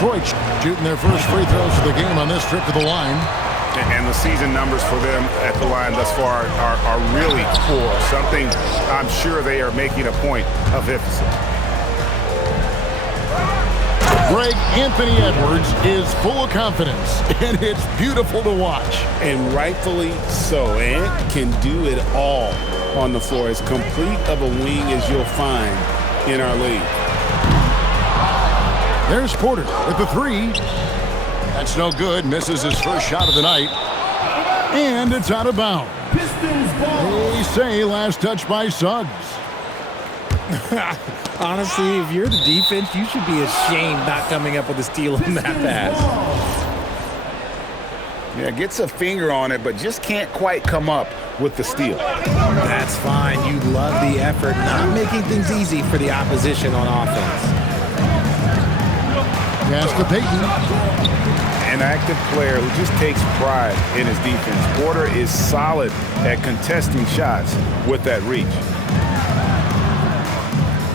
Detroit shooting their first free throws of the game on this trip to the line. And the season numbers for them at the line thus far are really poor. Something I'm sure they are making a point of emphasis. Greg Anthony Edwards is full of confidence, and it's beautiful to watch. And rightfully so. Ant can do it all on the floor. As complete of a wing as you'll find in our league. There's Porter with the three. That's no good. Misses his first shot of the night. And it's out of bounds. They say last touch by Suggs. Honestly, if you're the defense, you should be ashamed not coming up with a steal on that pass. Yeah, gets a finger on it, but just can't quite come up with the steal. That's fine. You love the effort, not making things easy for the opposition on offense. Pass to Payton. An active player who just takes pride in his defense. Porter is solid at contesting shots with that reach.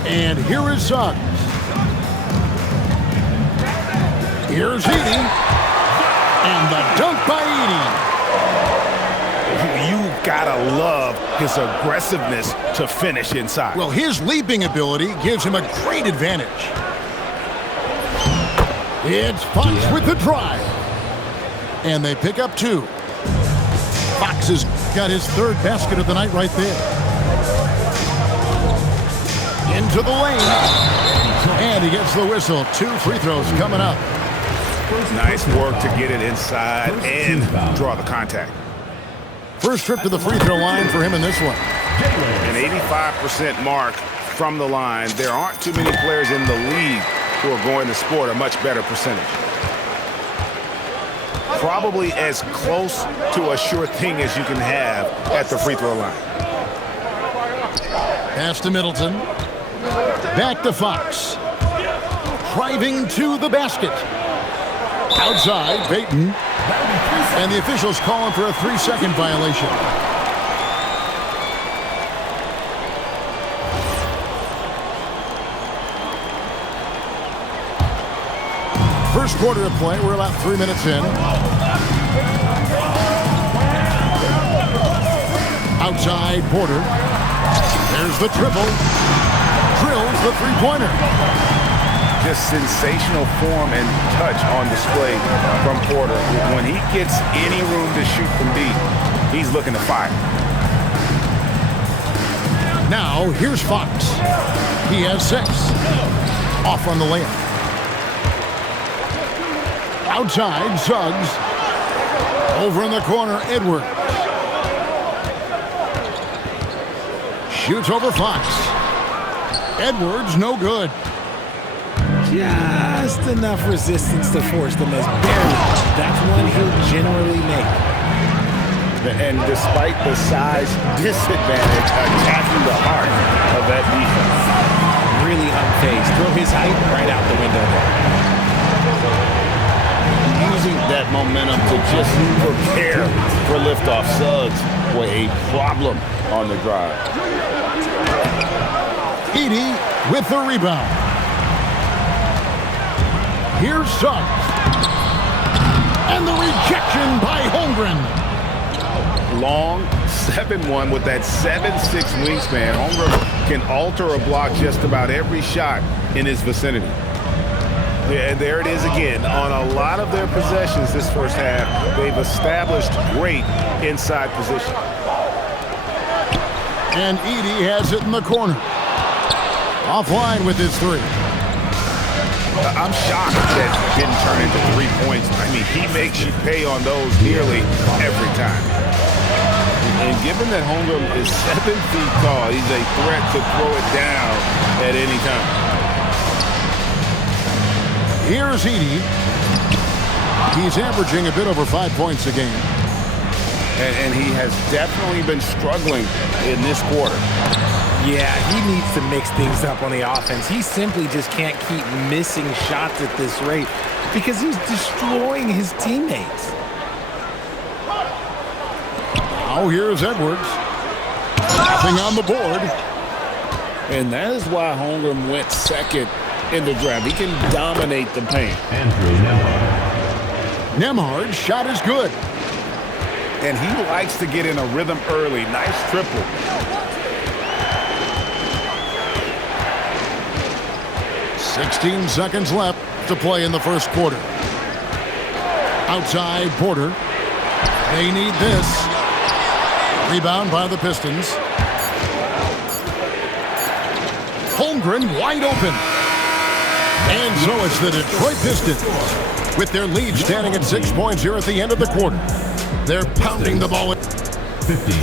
And here is Suggs. Here's Edey. And the dunk by Edey. You gotta love his aggressiveness to finish inside. Well, his leaping ability gives him a great advantage. It's Fox with the drive. And they pick up two. Fox has got his third basket of the night right there. Into the lane. And he gets the whistle. 2 free throws coming up. Nice work to get it inside and draw the contact. First trip to the free throw line for him in this one. An 85% mark from the line. There aren't too many players in the league who are going to sport a much better percentage. Probably as close to a sure thing as you can have at the free throw line. Pass to Middleton. Back to Fox. Driving to the basket. Outside, Payton. And the officials calling for a 3-second violation. First quarter of play, we're about 3 minutes in. Outside, Porter. There's the triple. Drills the three-pointer. Just sensational form and touch on display from Porter. When he gets any room to shoot from deep, he's looking to fire. Now, here's Fox. He has 6. Off on the layup. Outside, Suggs. Over in the corner, Edwards. Shoots over Fox. Edwards, no good. Just enough resistance to force the miss. Barely. That's one he'll generally make. And despite the size disadvantage, attacking the heart of that defense. Really unfazed. Throw his height right out the window there. Using that momentum to just prepare for liftoff. Suggs with a problem on the drive. Edey with the rebound. Here's Suggs. And the rejection by Holmgren. Long 7-1 with that 7'6" wingspan. Holmgren can alter a block just about every shot in his vicinity. Yeah, and there it is again. On a lot of their possessions this first half, they've established great inside position. And Edey has it in the corner. Offline with his 3. I'm shocked that didn't turn into 3 points. I mean, he makes you pay on those nearly every time. And given that Holmgren is 7 feet tall, he's a threat to throw it down at any time. Here's Edey. He's averaging a bit over 5 points a game. And he has definitely been struggling in this quarter. Yeah, he needs to mix things up on the offense. He simply just can't keep missing shots at this rate because he's destroying his teammates. Now here's Edwards. Nothing on the board. And that is why Holmgren went second in the draft. He can dominate the paint. Nemhard's shot is good. And he likes to get in a rhythm early. Nice triple. "16 seconds left to play in the first quarter. Outside Porter. They need this. Rebound by the Pistons. Holmgren wide open. And so it's the Detroit Pistons with their lead standing at 6 points here at the end of the quarter. They're pounding the ball at 50.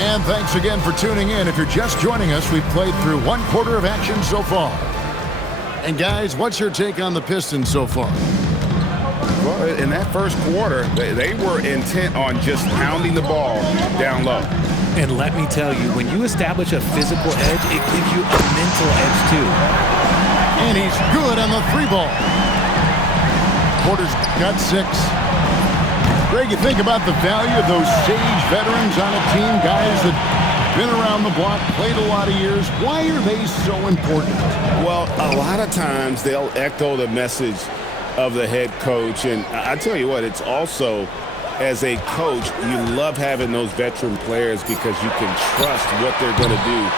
And thanks again for tuning in. If you're just joining us, we've played through one quarter of action so far. And guys, what's your take on the Pistons so far? Well, in that first quarter, they were intent on just pounding the ball down low. And let me tell you, when you establish a physical edge, it gives you a mental edge too. And he's good on the 3-ball. Porter's got 6. Greg, you think about the value of those sage veterans on a team, guys that been around the block, played a lot of years. Why are they so important? Well, a lot of times they'll echo the message of the head coach. And I tell you what, it's also, as a coach, you love having those veteran players because you can trust what they're going to do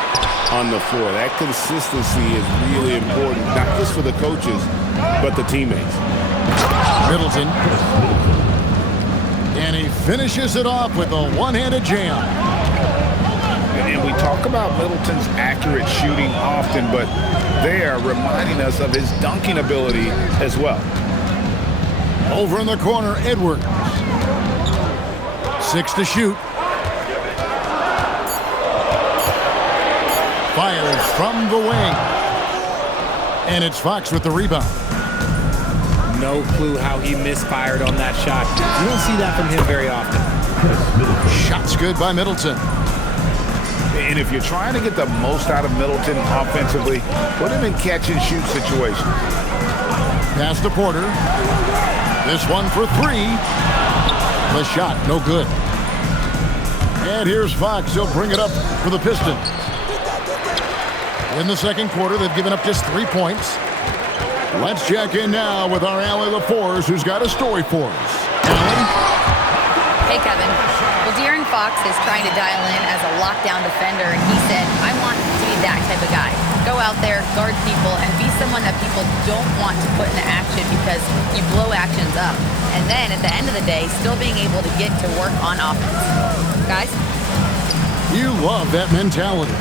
on the floor. That consistency is really important, not just for the coaches, but the teammates. Middleton. And he finishes it off with a one-handed jam. And we talk about Middleton's accurate shooting often, but they are reminding us of his dunking ability as well. Over in the corner, Edwards. 6 to shoot. Fires from the wing. And it's Fox with the rebound. No clue how he misfired on that shot. You don't see that from him very often. Shot's good by Middleton. And if you're trying to get the most out of Middleton offensively, put him in catch-and-shoot situations. Pass to Porter. This one for 3. The shot, no good. And here's Fox. He'll bring it up for the Pistons. In the second quarter, they've given up just 3 points. Let's check in now with our Allie LaForce, who's got a story for us. Allie? Hey, Kevin. Well, De'Aaron Fox is trying to dial in as a lockdown defender, and he said, I want to be that type of guy. Go out there, guard people, and be someone that people don't want to put into action because you blow actions up. And then, at the end of the day, still being able to get to work on offense. Guys? You love that mentality.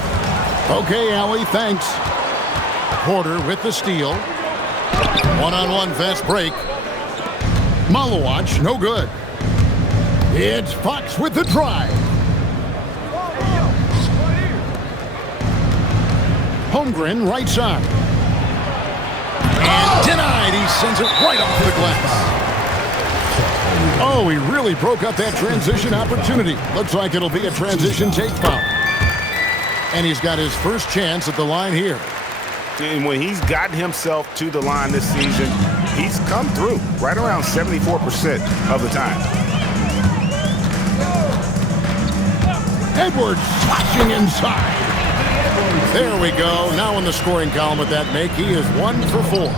Okay, Allie, thanks. Porter with the steal. One-on-one fast break. Malawach, no good. It's Fox with the drive. Holmgren, right side. And denied. He sends it right off the glass. Oh, he really broke up that transition opportunity. Looks like it'll be a transition take foul. And he's got his first chance at the line here. And when he's gotten himself to the line this season, he's come through right around 74% of the time. Edwards slashing inside. There we go. Now in the scoring column with that make, he is 1 for 4.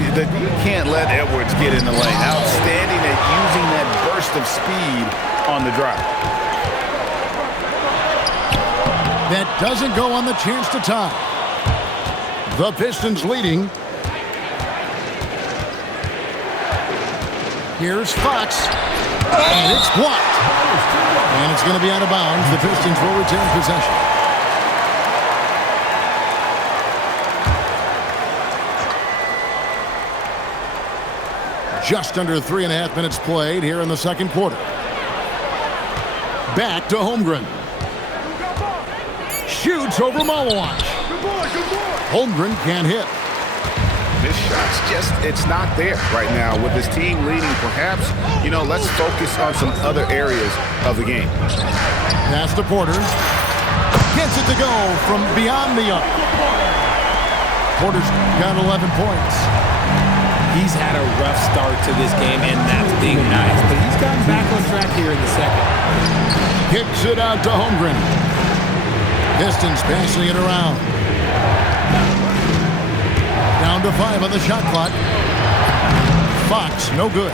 You can't let Edwards get in the lane. Outstanding at using that burst of speed on the drive. That doesn't go on the chance to tie. The Pistons leading. Here's Fox. And it's blocked. And it's going to be out of bounds. The Pistons will retain possession. Just under 3.5 minutes played here in the second quarter. Back to Holmgren. Shoots over Malawach. Holmgren can't hit. This shot's just, it's not there right now with his team leading. Perhaps, let's focus on some other areas of the game. Pass to Porter. Gets it to go from beyond the arc. Porter's got 11 points. He's had a rough start to this game, and that's being nice. But he's gotten back on track here in the second. Kicks it out to Holmgren. Pistons passing it around. Down to 5 on the shot clock. Fox, no good.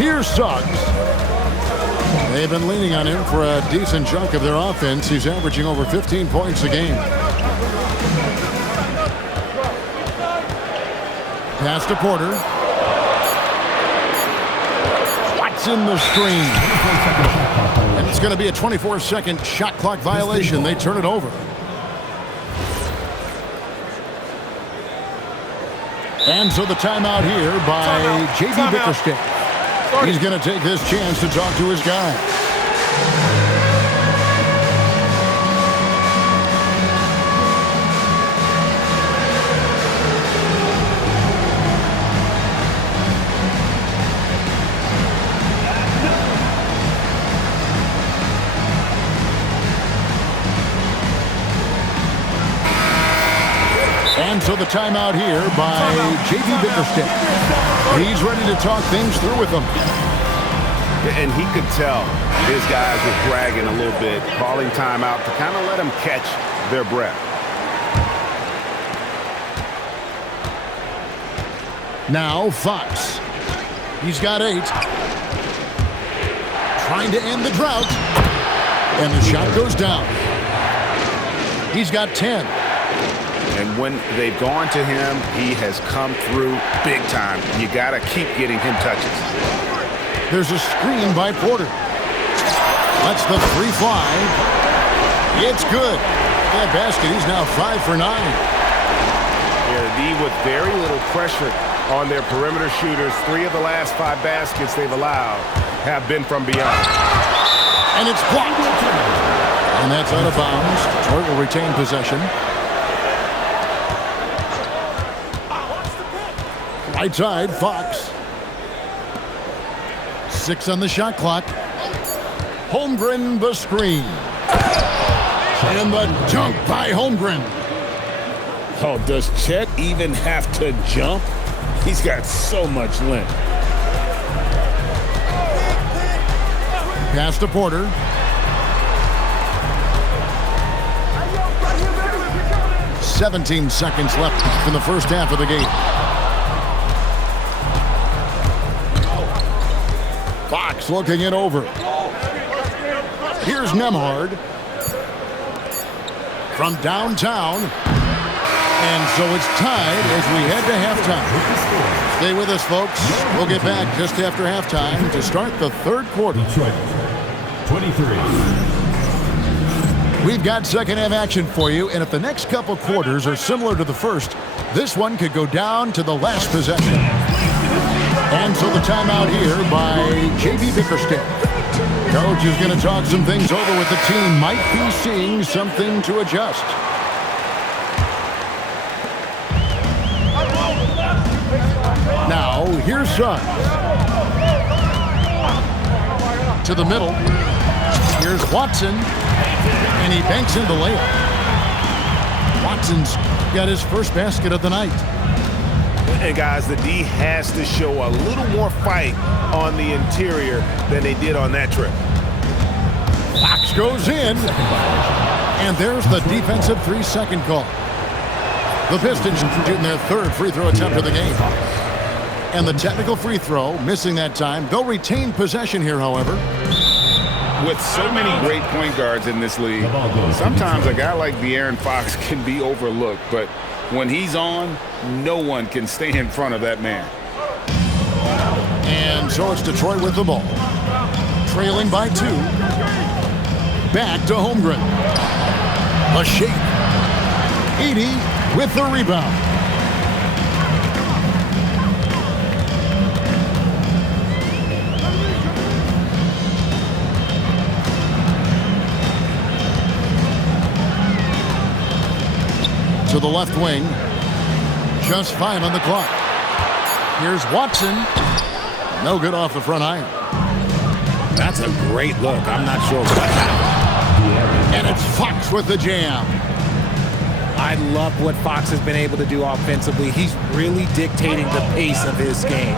Here's Suggs. They've been leaning on him for a decent chunk of their offense. He's averaging over 15 points a game. Pass to Porter. Watson the screen. And it's going to be a 24-second shot clock violation. They turn it over. And so the timeout here by J.B. Bickerstaff. He's going to take this chance to talk to his guys. And so the timeout here by J.B. Bickerstaff. He's ready to talk things through with them. And he could tell his guys were dragging a little bit, calling timeout to kind of let them catch their breath. Now Fox. He's got 8. Trying to end the drought. And the shot goes down. He's got 10. And when they've gone to him, he has come through big time. You got to keep getting him touches. There's a screen by Porter. That's the 3 fly. It's good. That basket, he's now 5 for 9. Yeah, the D with very little pressure on their perimeter shooters. 3 of the last 5 baskets they've allowed have been from beyond. And it's blocked. And that's out of bounds. Detroit will retain possession. Right side, Fox. 6 on the shot clock. Holmgren the screen. And the dunk by Holmgren. Oh, does Chet even have to jump? He's got so much length. Pass to Porter. "17 seconds left in the first half of the game. Fox looking it over. Here's Nembhard from downtown. And so it's tied as we head to halftime. Stay with us, folks. We'll get back just after halftime to start the third quarter. Detroit, 23. We've got second half action for you, and if the next couple quarters are similar to the first, this one could go down to the last possession. And so the timeout here by J.B. Bickerstaff. Coach is going to talk some things over with the team. Might be seeing something to adjust. Now, here's Suggs. To the middle. Here's Watson. And he banks in the layup. Watson's got his first basket of the night. And guys, the D has to show a little more fight on the interior than they did on that trip. Fox goes in. And there's the defensive 3-second call. The Pistons shooting their third free throw attempt of the game. And the technical free throw, missing that time. They'll retain possession here, however. With so many great point guards in this league, sometimes a guy like De'Aaron Fox can be overlooked, but when he's on, no one can stay in front of that man. And so it's Detroit with the ball. Trailing by 2. Back to Holmgren. A shake. 80 with the rebound. To the left wing. Just 5 on the clock. Here's Watson. No good off the front iron. That's a great look. I'm not sure what happened. And it's Fox with the jam. I love what Fox has been able to do offensively. He's really dictating the pace of his game.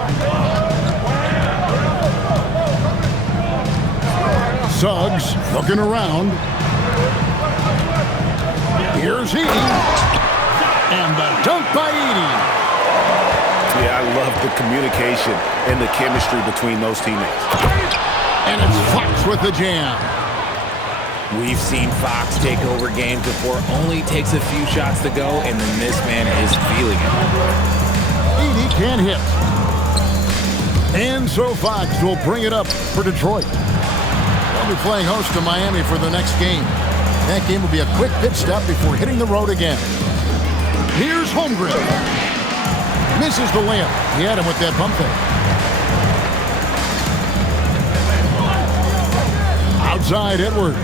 Suggs looking around. Here's Edie. And the dunk by Edie. Yeah, I love the communication and the chemistry between those teammates. And it's Fox with the jam. We've seen Fox take over games before. Only takes a few shots to go, and then this man is feeling it. Edie can't hit. And so Fox will bring it up for Detroit. They'll be playing host to Miami for the next game. That game will be a quick pit stop before hitting the road again. Here's Holmgren. Misses the layup. He had him with that pump fake. Outside Edwards.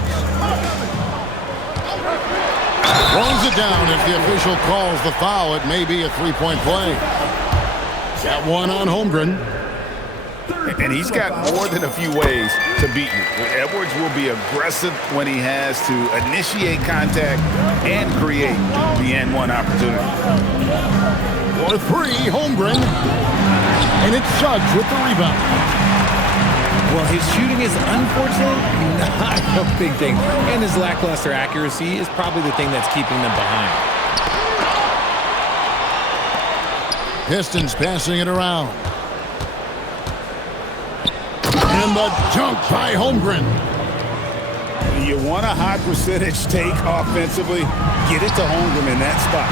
Throws it down as the official calls the foul. It may be a three-point play. Got one on Holmgren. And he's got more than a few ways to beat you. Edwards will be aggressive when he has to initiate contact and create the N1 opportunity. For three, Holmgren. And it's Suggs with the rebound. Well, his shooting is unfortunately not a big thing. And his lackluster accuracy is probably the thing that's keeping them behind. Pistons passing it around. And the dunk by Holmgren. You want a high percentage take offensively, get it to Holmgren in that spot.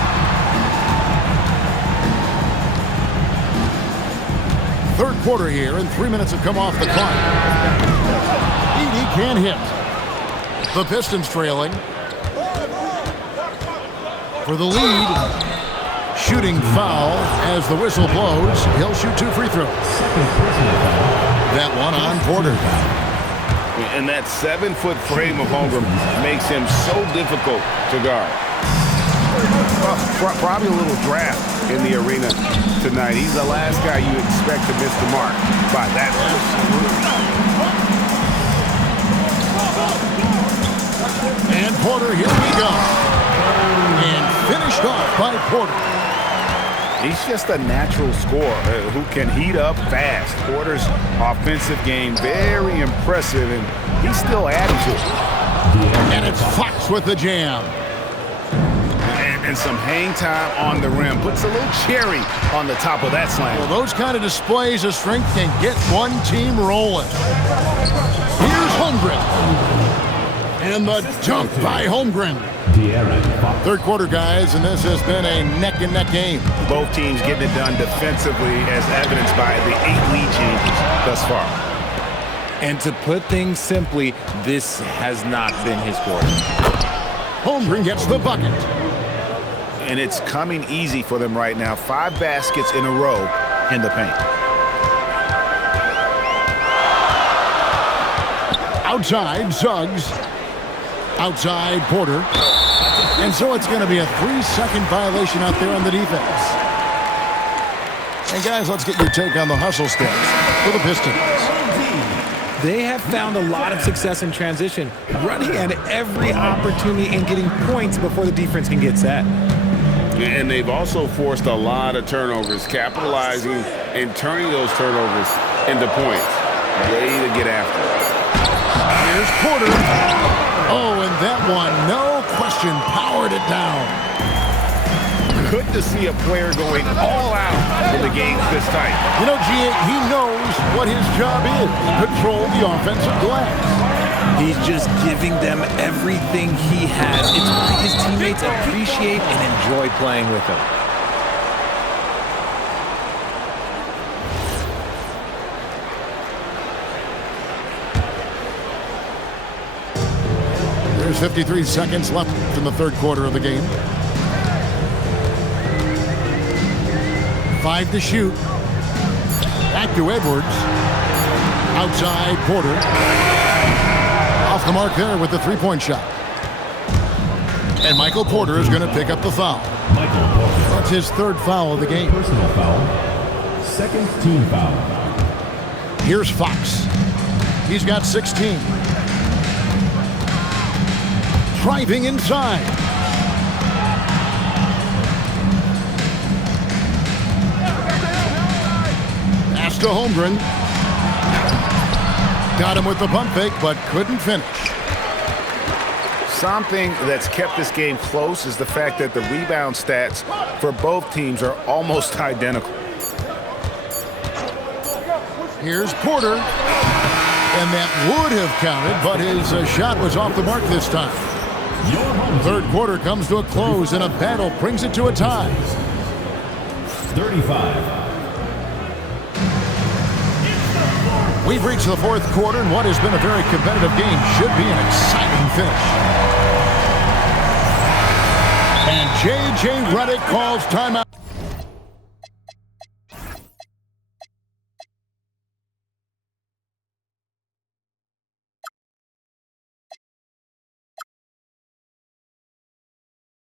Third quarter here, and 3 minutes have come off the clock. Edie can't hit. The Pistons trailing. For the lead. Shooting foul as the whistle blows. He'll shoot 2 free throws. That one on Porter. And that 7-foot frame of Holmgren makes him so difficult to guard. Probably a little draft in the arena tonight. He's the last guy you expect to miss the mark by that much. And Porter, here we go. And finished off by Porter. He's just a natural scorer who can heat up fast. Porter's offensive game, very impressive, and he's still adding to it. And it's Fox with the jam. And some hang time on the rim. Puts a little cherry on the top of that slam. Well, those kind of displays of strength can get one team rolling. Here's Holmgren. And the dunk by Holmgren. Third quarter, guys, and this has been a neck-and-neck game. Both teams getting it done defensively, as evidenced by the 8 lead changes thus far. And to put things simply, this has not been his quarter. Holmgren gets the bucket. And it's coming easy for them right now. 5 baskets in a row in the paint. Outside, Suggs. Outside, Porter. And so it's going to be a 3-second violation out there on the defense. And guys, let's get your take on the hustle steps for the Pistons. They have found a lot of success in transition, running at every opportunity and getting points before the defense can get set. And they've also forced a lot of turnovers, capitalizing and turning those turnovers into points. Way to get after it. Here's Porter. Oh, and that one, no question, powered it down. Good to see a player going all out when the game's this tight. You know, he knows what his job is. Control the offensive glass. He's just giving them everything he has. It's why his teammates appreciate and enjoy playing with him. There's 53 seconds left in the third quarter of the game. 5 to shoot. Back to Edwards. Outside, Porter. Off the mark there with the three-point shot. And Michael Porter is going to pick up the foul. Michael Porter. That's his third foul of the game. Personal foul. Second team foul. Here's Fox. He's got 16. Driving inside. Pass to Holmgren. Got him with the pump fake, but couldn't finish. Something that's kept this game close is the fact that the rebound stats for both teams are almost identical. Here's Porter. And that would have counted, but his shot was off the mark this time. Third quarter comes to a close, and a battle brings it to a tie. 35. We've reached the fourth quarter, and what has been a very competitive game should be an exciting finish. And J.J. Redick calls timeout.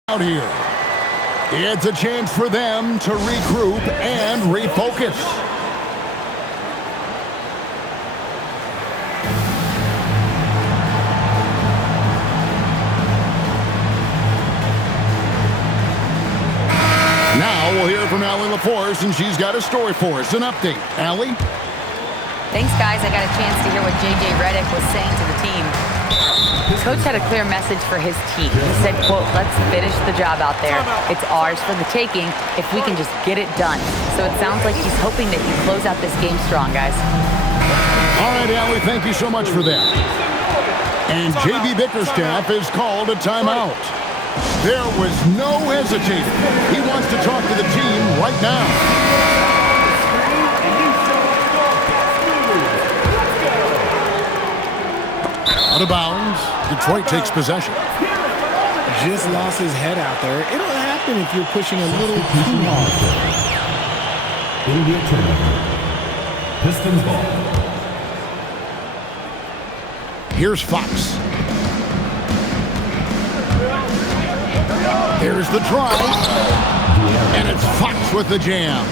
Out here. It's a chance for them to regroup and refocus. Now we'll hear from Allie LaForce, and she's got a story for us. An update. Allie? Thanks, guys. I got a chance to hear what J.J. Redick was saying to the team. Coach had a clear message for his team. He said, quote, let's finish the job out there. It's ours for the taking if we can just get it done. So it sounds like he's hoping that he close out this game strong, guys. All right, Allie, thank you so much for that. And J.B. Bickerstaff is called a timeout. There was no hesitating. He wants to talk to the team right now. Out of bounds. Detroit takes possession. Just lost his head out there. It'll happen if you're pushing a little too hard. India turnover. Pistons ball. Here's Fox. Here's the drive. And it's Fox with the jam.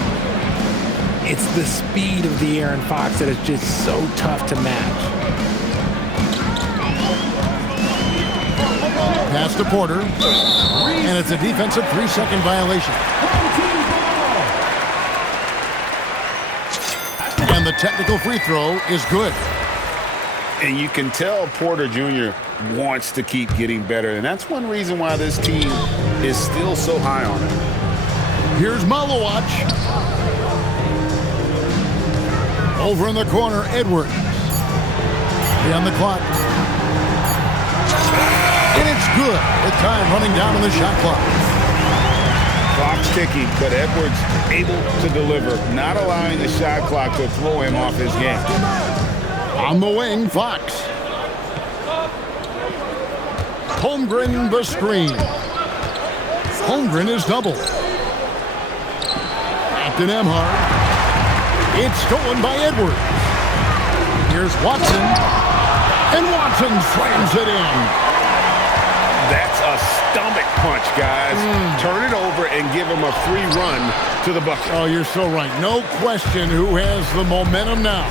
It's the speed of the Aaron Fox that is just so tough to match. Pass to Porter. And it's a defensive 3-second violation. And the technical free throw is good. And you can tell Porter Jr. wants to keep getting better. And that's one reason why this team is still so high on him. Here's Malowacz. Over in the corner, Edwards. On the clock. And it's good. The time running down on the shot clock. Clock's ticking, but Edwards able to deliver, not allowing the shot clock to throw him off his game. On the wing, Fox. Holmgren the screen. Holmgren is doubled. Captain Emhart. It's stolen by Edwards. Here's Watson. And Watson slams it in. That's a stomach punch, guys. Turn it over and give him a free run to the bucket. Oh, you're so right. No question who has the momentum now.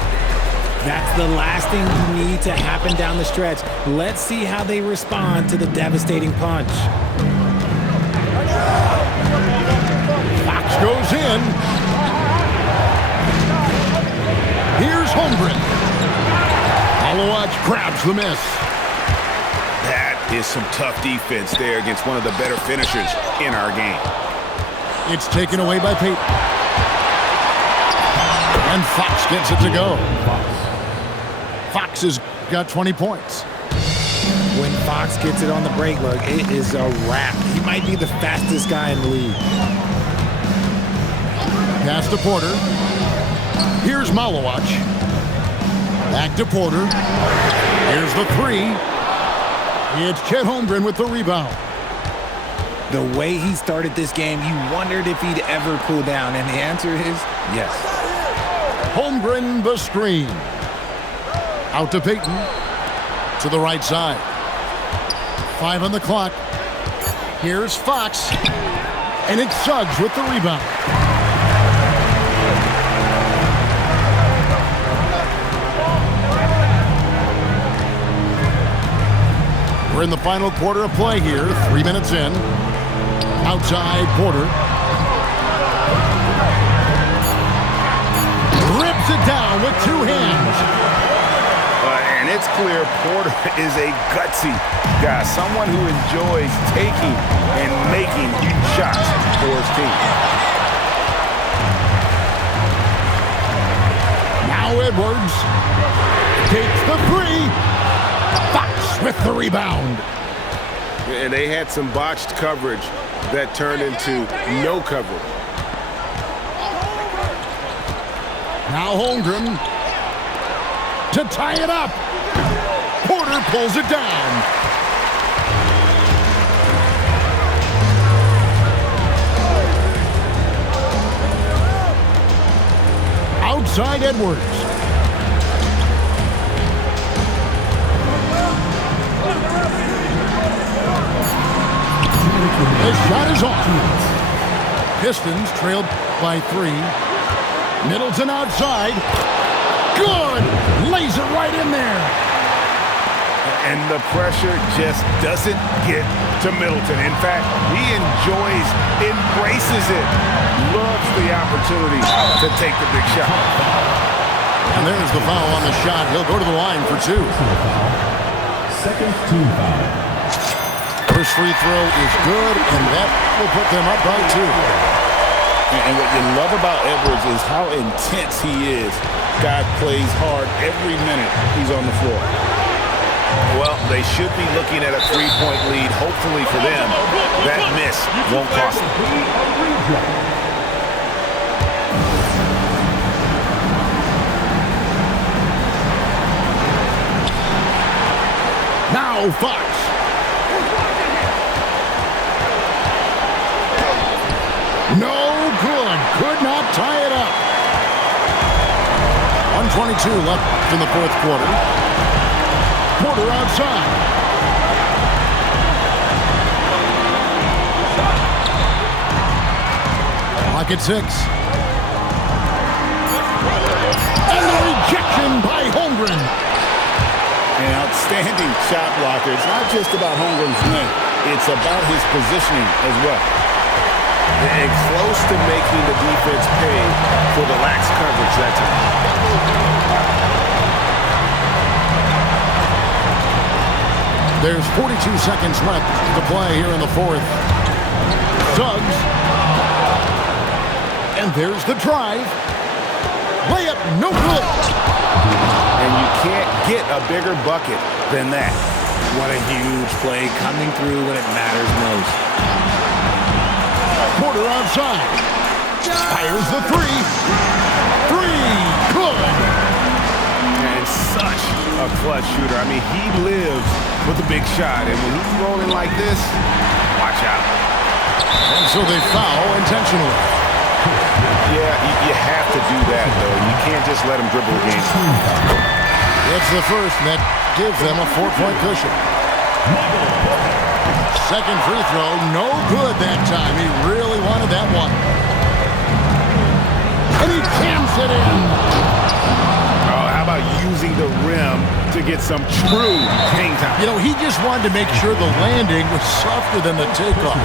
That's the last thing you need to happen down the stretch. Let's see how they respond to the devastating punch. Fox goes in. Here's Holmgren. Malowacz grabs the miss. That is some tough defense there against one of the better finishers in our game. It's taken away by Payton. And Fox gets it to go. Fox has got 20 points. When Fox gets it on the break, look, it is a wrap. He might be the fastest guy in the league. Pass to Porter. Here's Malowacz. Back to Porter. Here's the three. It's Chet Holmgren with the rebound. The way he started this game, you wondered if he'd ever cool down, and the answer is yes. Holmgren the screen. Out to Payton. To the right side. 5 on the clock. Here's Fox. And it's Suggs with the rebound. We're in the final quarter of play here. 3 minutes in. Outside, Porter. Rips it down with 2 hands. And it's clear Porter is a gutsy guy, someone who enjoys taking and making huge shots for his team. Now Edwards takes the three. Fox with the rebound. And they had some botched coverage that turned into no coverage. Now Holmgren to tie it up. Porter pulls it down. Outside Edwards. His shot is off. Pistons trailed by 3. Middleton outside. Good! Lays it right in there. And the pressure just doesn't get to Middleton. In fact, he enjoys, embraces it, loves the opportunity to take the big shot. And there's the foul on the shot. He'll go to the line for 2. Second team foul. First free throw is good, and that will put them up by 2. And what you love about Edwards is how intense he is. Guy plays hard every minute he's on the floor. Well, they should be looking at a 3-point lead. Hopefully for them, that miss won't cost them. Now Fox. No good. Could not tie it up. 1:22 left in the fourth quarter. Porter outside. Clock at 6. And the rejection by Holmgren. An outstanding shot blocker. It's not just about Holmgren's length. It's about his positioning as well. And close to making the defense pay for the lax coverage that time. There's 42 seconds left to play here in the fourth. Suggs. And there's the drive. Layup, no good. And you can't get a bigger bucket than that. What a huge play coming through when it matters most. Porter outside. Fires the 3. 3. Good. And such a clutch shooter. I mean, he lives with a big shot. And when he's rolling like this, watch out. And so they foul intentionally. Yeah, you have to do that, though. You can't just let him dribble again. It's the first, and that gives them a 4-point cushion. Second free throw, no good that time. He really wanted that one. And he jams it in. Oh, how about using the rim to get some true hang time? You know, he just wanted to make sure the landing was softer than the takeoff.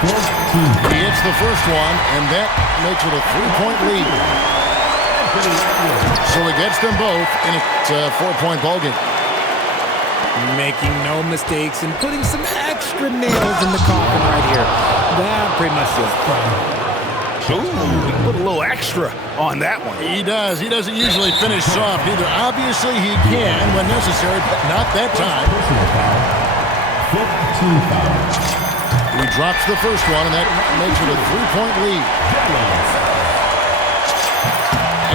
He hits the first one, and that makes it a 3-point lead. So he gets them both, and it's a 4-point ballgame. Making no mistakes and putting some extra nails in the coffin right here. That pretty much is Ooh, he put a little extra on that one. He does. He doesn't usually finish soft either. Obviously, he can when necessary, but not that time. He drops the first one, and that makes it a 3-point lead.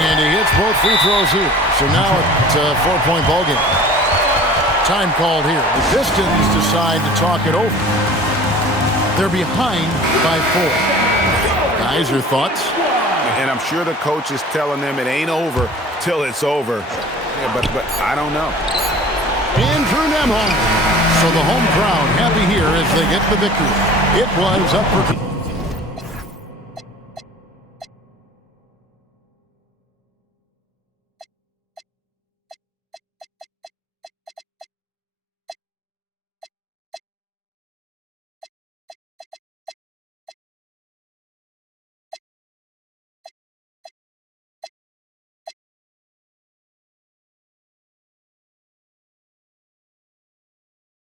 And he hits both free throws here. So now it's a 4-point ballgame. Time called here. The Pistons decide to talk it over. They're behind by 4. Guys, your thoughts? And I'm sure the coach is telling them it ain't over till it's over. Yeah, but I don't know. Andrew Nemhard. So the home crowd happy here as they get the victory. It was up for